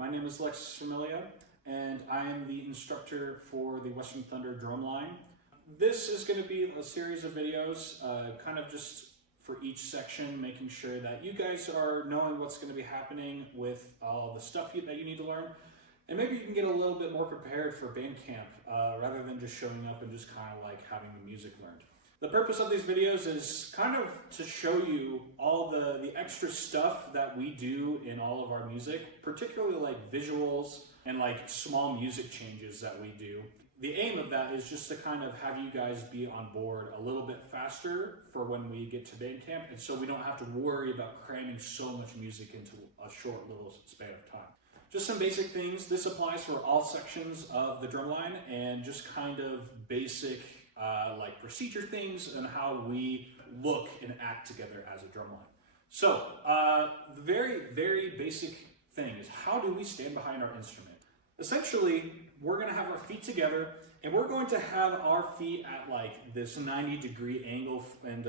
my name is Alexis Familia, and I am the instructor for the Western Thunder Drumline. This is going to be a series of videos, kind of just for each section, making sure that you guys are knowing what's going to be happening with all the stuff that you need to learn. And maybe you can get a little bit more prepared for band camp, rather than just showing up and just kind of like having the music learned. The purpose of these videos is kind of to show you all the extra stuff that we do in all of our music, particularly like visuals and like small music changes that we do. The aim of that is just to kind of have you guys be on board a little bit faster for when we get to band camp, and so we don't have to worry about cramming so much music into a short little span of time. Just some basic things. This applies for all sections of the drumline and just kind of basic like procedure things and how we look and act together as a drumline. So the very, very basic thing is, how do we stand behind our instrument? Essentially, we're going to have our feet together and we're going to have our feet at like this 90-degree angle. And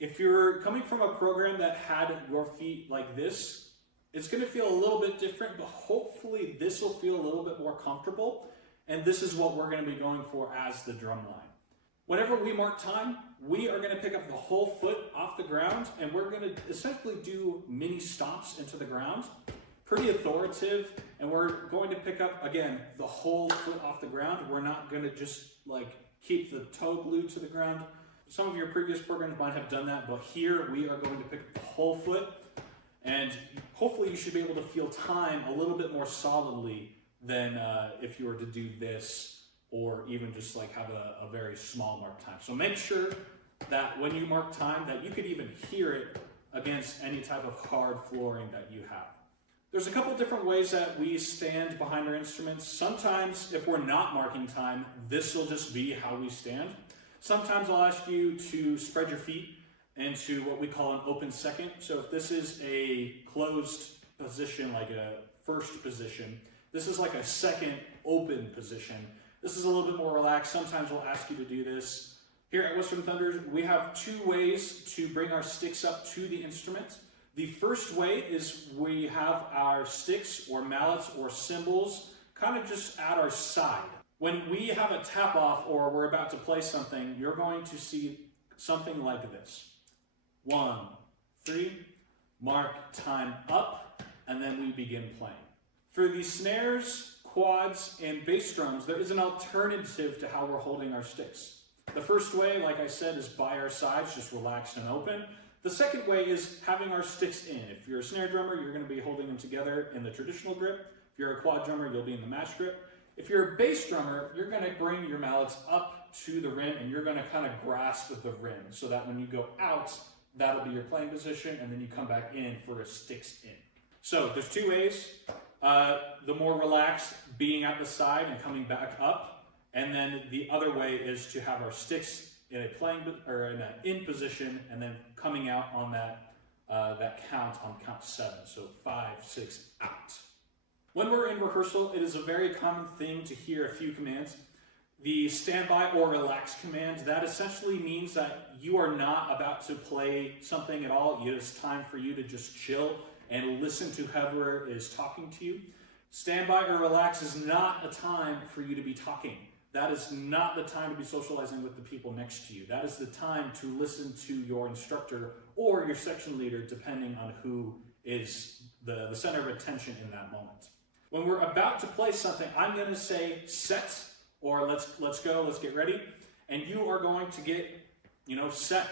if you're coming from a program that had your feet like this, it's going to feel a little bit different, but hopefully this will feel a little bit more comfortable. And this is what we're going to be going for as the drumline. Whenever we mark time, we are going to pick up the whole foot off the ground, and we're going to essentially do mini stomps into the ground. Pretty authoritative, and we're going to pick up, again, the whole foot off the ground. We're not going to just like keep the toe glued to the ground. Some of your previous programs might have done that, but here we are going to pick up the whole foot, and hopefully you should be able to feel time a little bit more solidly than if you were to do this, or even just like have a very small mark time. So make sure that when you mark time that you could even hear it against any type of hard flooring that you have. There's a couple different ways that we stand behind our instruments. Sometimes if we're not marking time, this will just be how we stand. Sometimes I'll ask you to spread your feet into what we call an open second. So if this is a closed position, like a first position, this is like a second open position. This is a little bit more relaxed. Sometimes we'll ask you to do this. Here at Western Thunder, we have two ways to bring our sticks up to the instrument. The first way is we have our sticks or mallets or cymbals kind of just at our side. When we have a tap off or we're about to play something, you're going to see something like this. 1, 3, mark time up, and then we begin playing. For the snares, quads, and bass drums, there is an alternative to how we're holding our sticks. The first way, like I said, is by our sides, just relaxed and open. The second way is having our sticks in. If you're a snare drummer, you're going to be holding them together in the traditional grip. If you're a quad drummer, you'll be in the mash grip. If you're a bass drummer, you're going to bring your mallets up to the rim and you're going to kind of grasp the rim so that when you go out, that'll be your playing position, and then you come back in for a sticks in. So there's two ways. The more relaxed, being at the side and coming back up, and then the other way is to have our sticks in a playing or in an in position, and then coming out on that count on count 7. So 5, 6, out. When we're in rehearsal, it is a very common thing to hear a few commands. The standby or relax command, that essentially means that you are not about to play something at all. It is time for you to just chill and listen to whoever is talking to you. Standby or relax is not a time for you to be talking. That is not the time to be socializing with the people next to you. That is the time to listen to your instructor or your section leader, depending on who is the center of attention in that moment. When we're about to play something, I'm going to say set, or let's go, let's get ready, and you are going to get, set,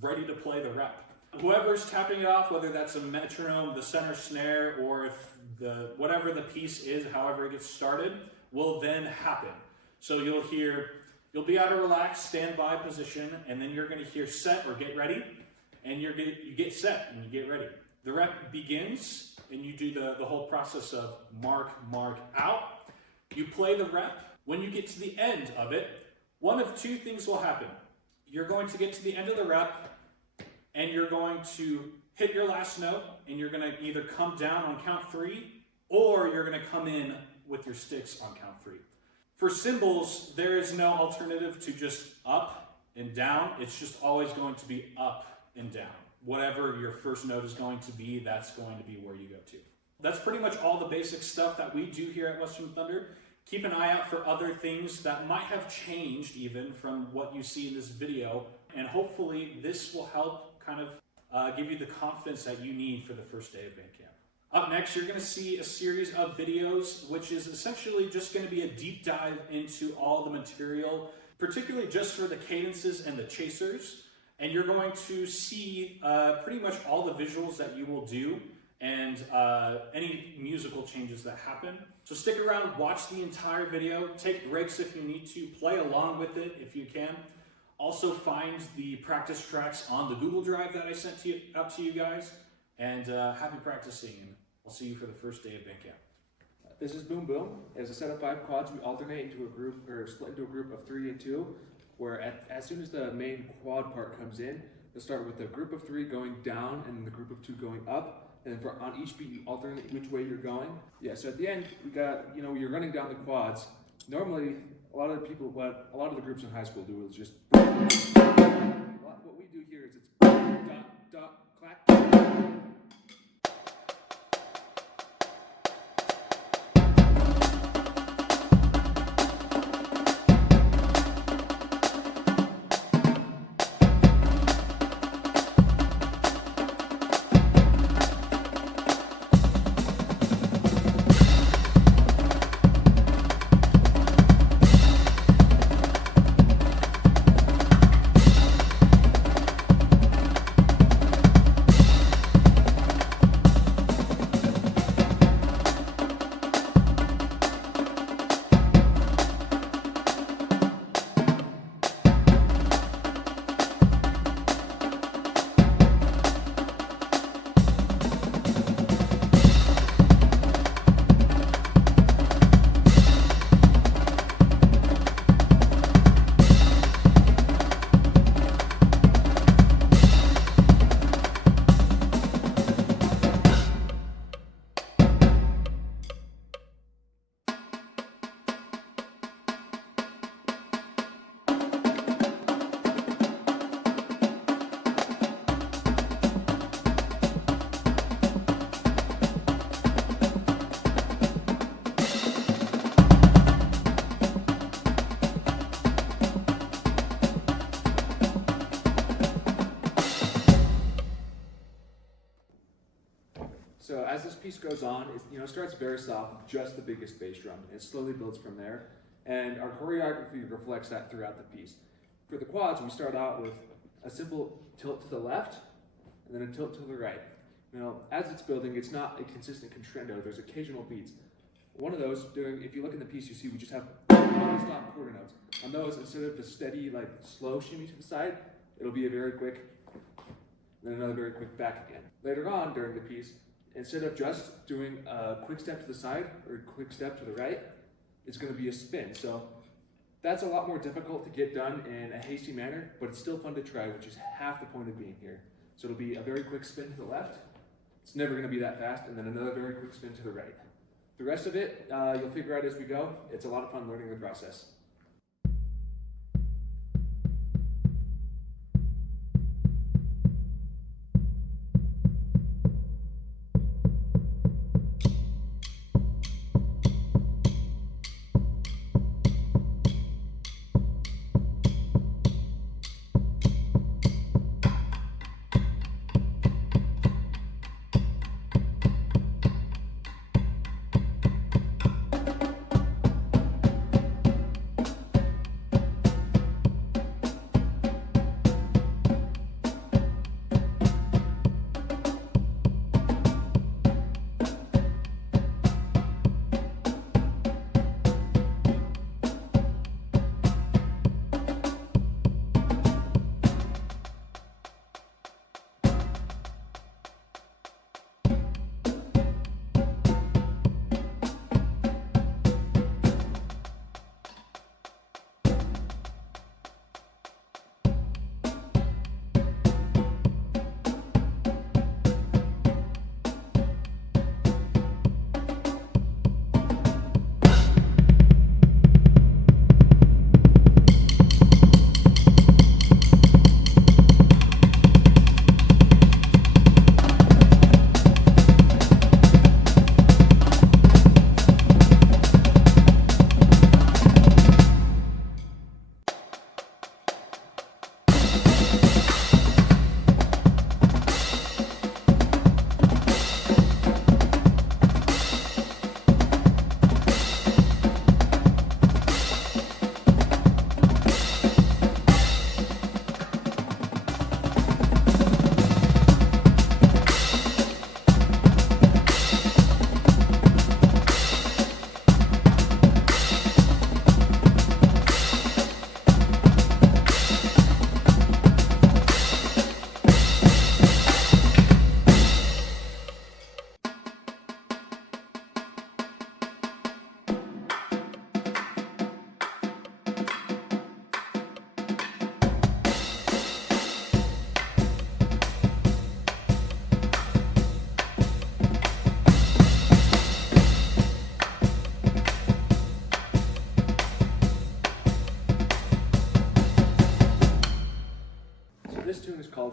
ready to play the rep. Whoever's tapping it off, whether that's a metronome, the center snare, or if whatever the piece is, however it gets started, will then happen. So you'll be at a relaxed standby position, and then you're going to hear set or get ready, and you get set and you get ready. The rep begins, and you do the whole process of mark, out. You play the rep. When you get to the end of it, one of two things will happen. You're going to get to the end of the rep, and you're going to hit your last note, and you're going to either come down on count 3, or you're going to come in with your sticks on count 3. For cymbals, there is no alternative to just up and down. It's just always going to be up and down. Whatever your first note is going to be, that's going to be where you go to. That's pretty much all the basic stuff that we do here at Western Thunder. Keep an eye out for other things that might have changed even from what you see in this video, and hopefully this will help kind of give you the confidence that you need for the first day of band camp. Up next, you're going to see a series of videos, which is essentially just going to be a deep dive into all the material, particularly just for the cadences and the chasers. And you're going to see pretty much all the visuals that you will do and any musical changes that happen. So stick around, watch the entire video, take breaks if you need to, play along with it if you can. Also find the practice tracks on the Google Drive that I sent out to you guys, and happy practicing, and I'll see you for the first day of band camp. This is Boom Boom. As a set of 5 quads, we alternate into a group, or split into a group of 3 and 2, where as soon as the main quad part comes in, you'll start with a group of 3 going down and the group of 2 going up. And then on each beat, you alternate which way you're going. Yeah, so at the end, we got, you're running down the quads. Normally, a lot of the groups in high school do is just, what we do here is it's dot, dot, clack. So as this piece goes on, it starts very soft with just the biggest bass drum. It slowly builds from there, and our choreography reflects that throughout the piece. For the quads, we start out with a simple tilt to the left, and then a tilt to the right. As it's building, it's not a consistent crescendo. There's occasional beats. One of those, if you look in the piece, you see we just have non-stop quarter notes. On those, instead of the steady, slow shimmy to the side, it'll be a very quick, then another very quick back again. Later on during the piece, instead of just doing a quick step to the side or a quick step to the right, it's going to be a spin. So that's a lot more difficult to get done in a hasty manner, but it's still fun to try, which is half the point of being here. So it'll be a very quick spin to the left. It's never going to be that fast, and then another very quick spin to the right. The rest of it, you'll figure out as we go. It's a lot of fun learning the process.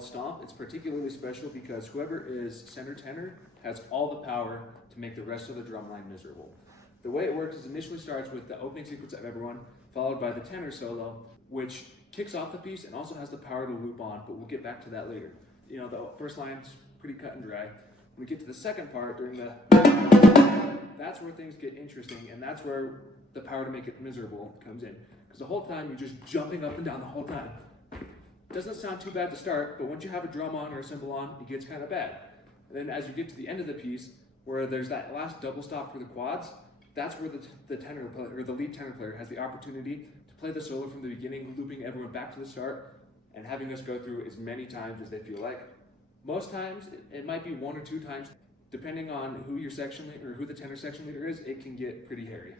belt stomp. It's particularly special because whoever is center tenor has all the power to make the rest of the drum line miserable. The way it works is initially starts with the opening sequence of everyone, followed by the tenor solo, which kicks off the piece and also has the power to loop on, but we'll get back to that later. You know, the first line's pretty cut and dry. When we get to the second part, during the, that's where things get interesting, and that's where the power to make it miserable comes in. Because the whole time, you're just jumping up and down the whole time. Doesn't sound too bad to start, but once you have a drum on or a cymbal on, it gets kind of bad. And then as you get to the end of the piece, where there's that last double stop for the quads, that's where the tenor player, or the lead tenor player, has the opportunity to play the solo from the beginning, looping everyone back to the start, and having us go through as many times as they feel like. Most times, it might be 1 or 2 times, depending on who your section leader or who the tenor section leader is. It can get pretty hairy.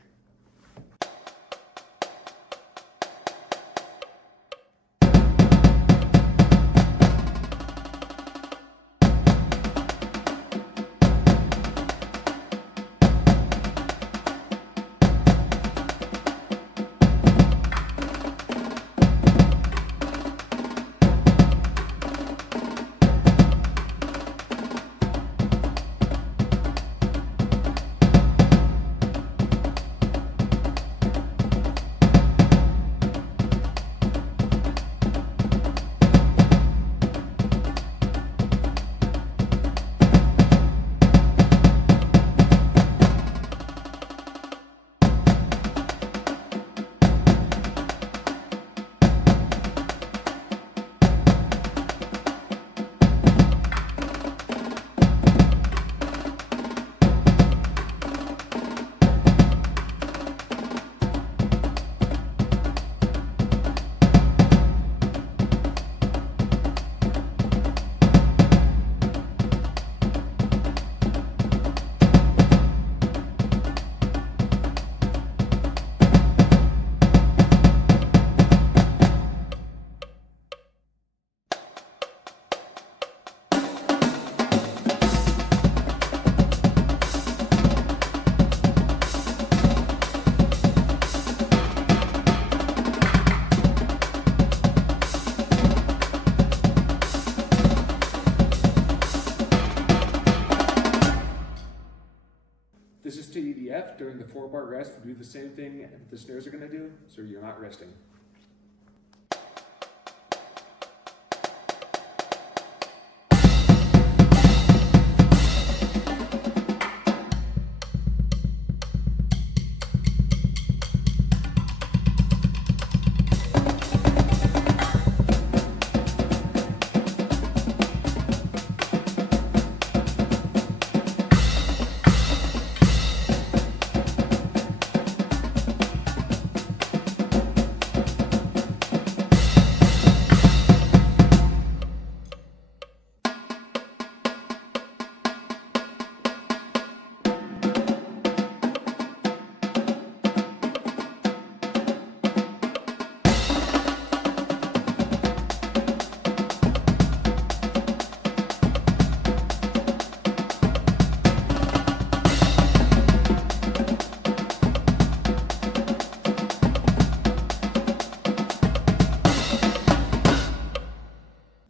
This is to EDF. During the 4-bar rest, we do the same thing the snares are going to do, so you're not resting.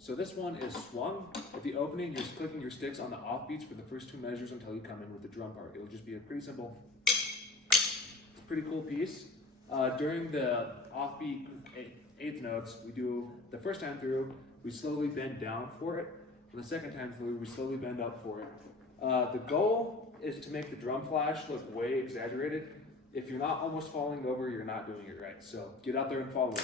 So this one is swung. At the opening, you're clicking your sticks on the offbeats for the first 2 measures until you come in with the drum part. It'll just be a pretty simple, pretty cool piece. During the offbeat 8th notes, we do the first time through, we slowly bend down for it. And the second time through, we slowly bend up for it. The goal is to make the drum flash look way exaggerated. If you're not almost falling over, you're not doing it right. So get out there and fall over.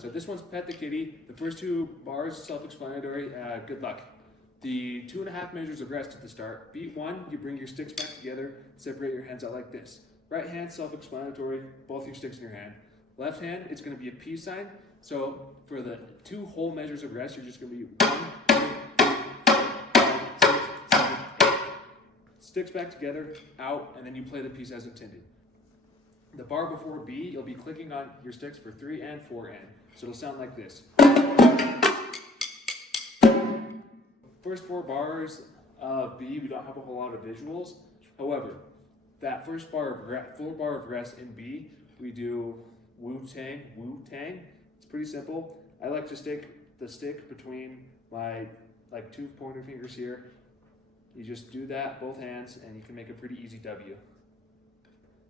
So this one's Pet the Kitty. The first 2 bars, self-explanatory, good luck. The 2.5 measures of rest at the start. Beat 1, you bring your sticks back together, separate your hands out like this. Right hand, self-explanatory, both your sticks in your hand. Left hand, it's going to be a peace sign. So for the 2 whole measures of rest, you're just going to be 1, 2, 3, 4, 5, 6, 7, 8. Sticks back together, out, and then you play the piece as intended. The bar before B, you'll be clicking on your sticks for 3 and 4 and. So it'll sound like this. First 4 bars of B, we don't have a whole lot of visuals. However, that first full bar of rest in B, we do Wu-Tang, Wu-Tang. It's pretty simple. I like to stick the stick between my 2 pointer fingers here. You just do that, both hands, and you can make a pretty easy W.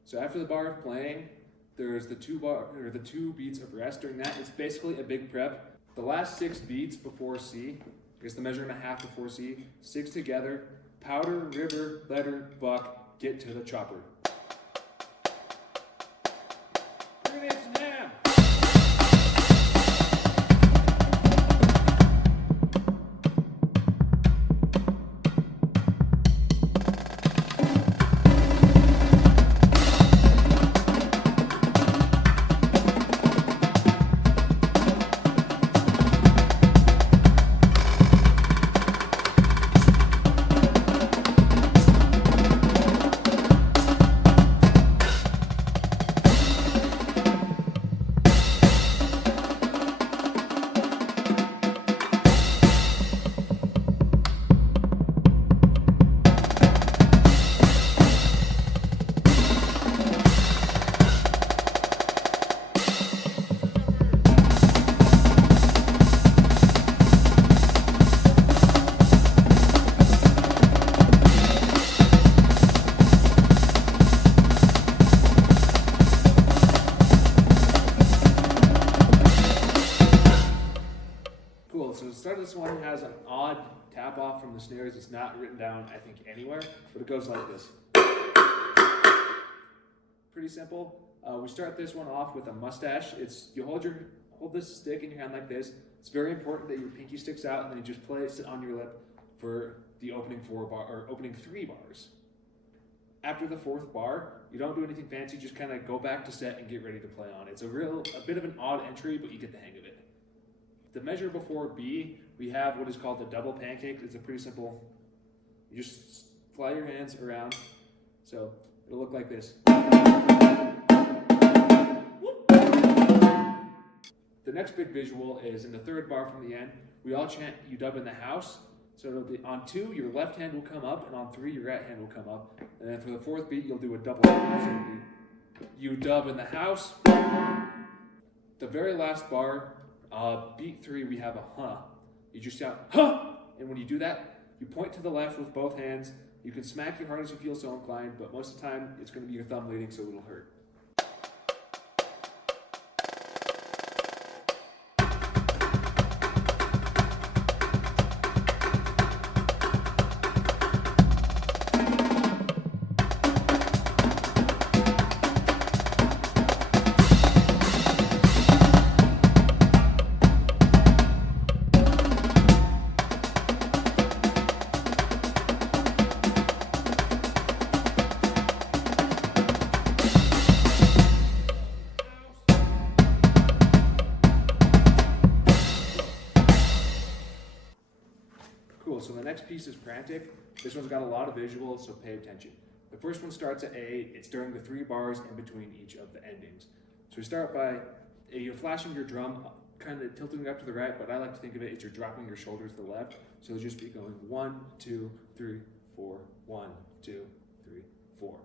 So after the bar of playing, there's the 2 beats of rest. During that, it's basically a big prep. The last 6 beats before C, I guess the measure and a half before C, 6 together, powder, river, letter, buck, get to the chopper. Grenades and ham! So the start of this one has an odd tap off from the snares. It's not written down, I think, anywhere, but it goes like this. Pretty simple. We start this one off with a mustache. You hold this stick in your hand like this. It's very important that your pinky sticks out, and then you just place it on your lip for the opening 3 bars. After the 4th bar, you don't do anything fancy. Just kind of go back to set and get ready to play on. It's a bit of an odd entry, but you get the hang of it. The measure before B, we have what is called the double pancake. It's a pretty simple, you just fly your hands around. So it'll look like this. The next big visual is in the 3rd bar from the end. We all chant "You dub in the house." So it'll be on 2, your left hand will come up, and on 3, your right hand will come up. And then for the 4th beat, you'll do a double. So it'll be "You dub in the house." The very last bar, beat 3, we have a huh. You just shout huh, and when you do that, you point to the left with both hands. You can smack your heart as you feel so inclined, but most of the time it's going to be your thumb leading, so it'll hurt. Cool, so the next piece is frantic. This one's got a lot of visuals, so pay attention. The first one starts at A. It's during the 3 bars in between each of the endings. So we start by, you're flashing your drum, kind of tilting up to the right, but I like to think of it as you're dropping your shoulder to the left. So it'll just be going 1, 2, 3, 4, 1, 2, 3, 4.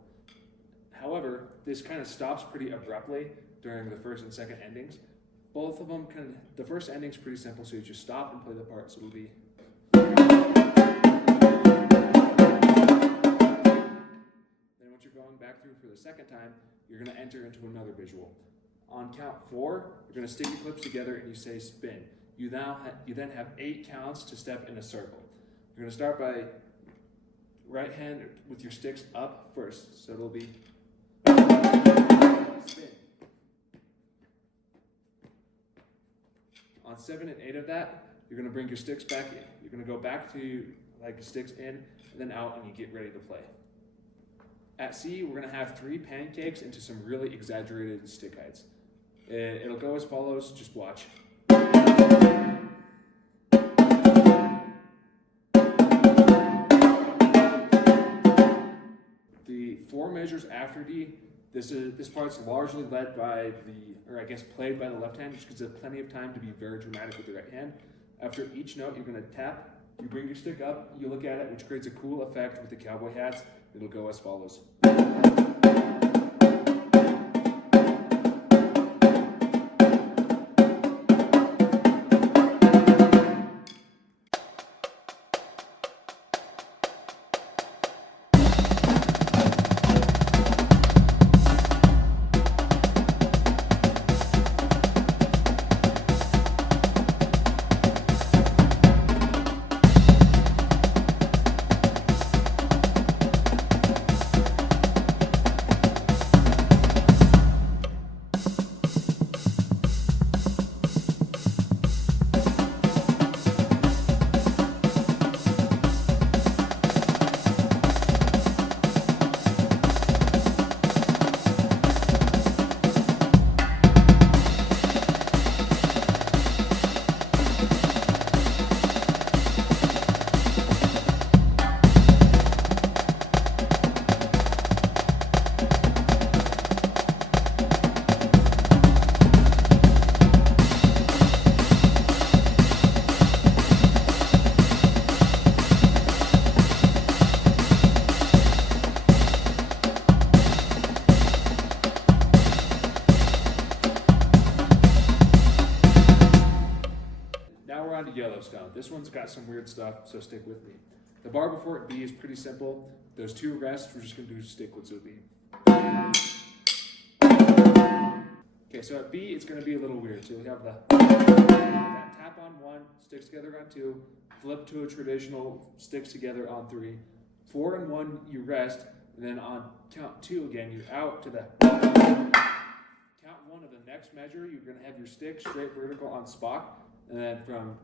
However, this kind of stops pretty abruptly during the 1st and 2nd endings. Both of them the first ending's pretty simple, so you just stop and play the part. So it'll be. Then once you're going back through for the 2nd time, you're going to enter into another visual. On count 4, you're going to stick your clips together and you say spin. You then have 8 counts to step in a circle. You're going to start by right hand with your sticks up first. So it'll be spin. On 7 and 8 of that, you're going to bring your sticks back in. You're going to go back to sticks in and then out, and you get ready to play. At C, we're going to have 3 pancakes into some really exaggerated stick heights. It'll go as follows, just watch. The 4 measures after D, this part's largely led by played by the left hand, just because there's plenty of time to be very dramatic with the right hand. After each note, you're going to tap, you bring your stick up, you look at it, which creates a cool effect with the cowboy hats. It'll go as follows. Now we're on to Yellowstone. This one's got some weird stuff, so stick with me. The bar before it B is pretty simple. Those 2 rests, we're just going to do sticklets with B. Okay, so at B, it's going to be a little weird. So we have that tap on 1, sticks together on 2, flip to a traditional sticks together on 3. 4 and 1, you rest, and then on count 2 again, you're out to the count 1 of the next measure. You're going to have your stick straight vertical on Spock. And then from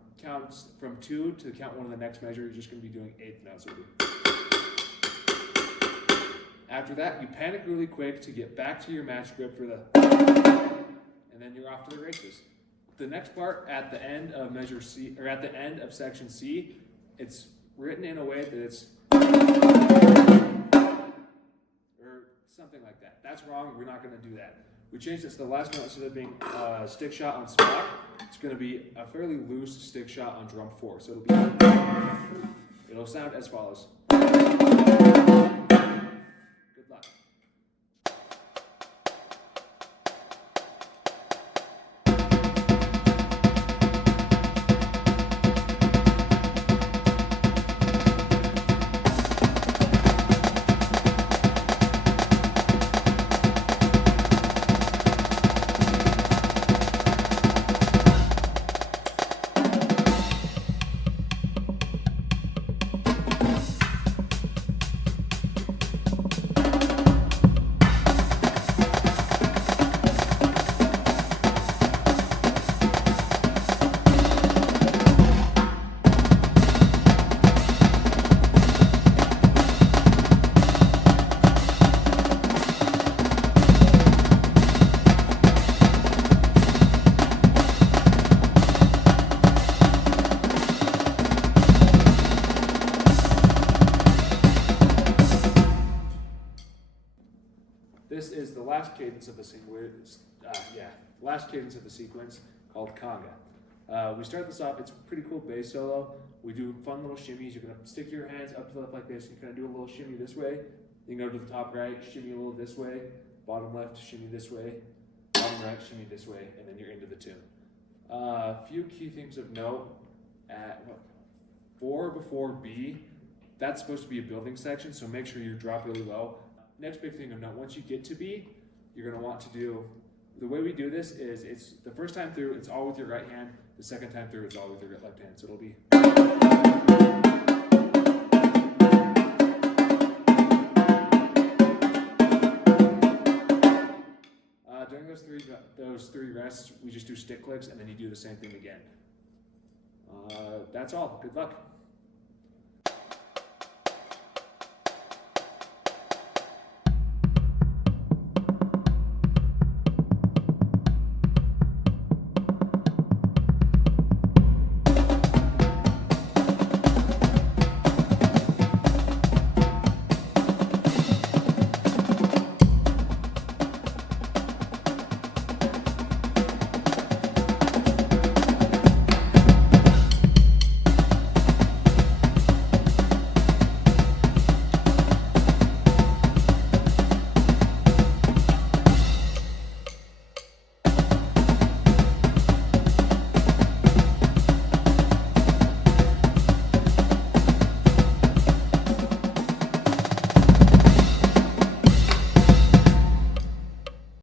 2 to count 1 of the next measure, you're just going to be doing 8th notes. After that, you panic really quick to get back to your match grip for the, and then you're off to the races. The next part at the end of measure C, or at the end of section C, it's written in a way that it's, or something like that. That's wrong. We're not going to do that. We changed it to the last note. Instead of being a stick shot on Spock, it's going to be a fairly loose stick shot on drum 4. So it'll sound as follows. Good luck. This is the last cadence of the sequence. Last cadence of the sequence called conga. We start this off. It's a pretty cool bass solo. We do fun little shimmies. You're gonna stick your hands up to the left like this. You're gonna do a little shimmy this way. You can go to the top right, shimmy a little this way. Bottom left, shimmy this way. Bottom right, shimmy this way, and then you're into the tune. A few key things of note at 4 before B. That's supposed to be a building section, so make sure you drop really low. Next big thing of note, once you get to B, you're going to want to do, the way we do this is, it's the first time through, it's all with your right hand. The second time through, it's all with your left hand. So it'll be. During those three rests, we just do stick clicks, and then you do the same thing again. That's all. Good luck.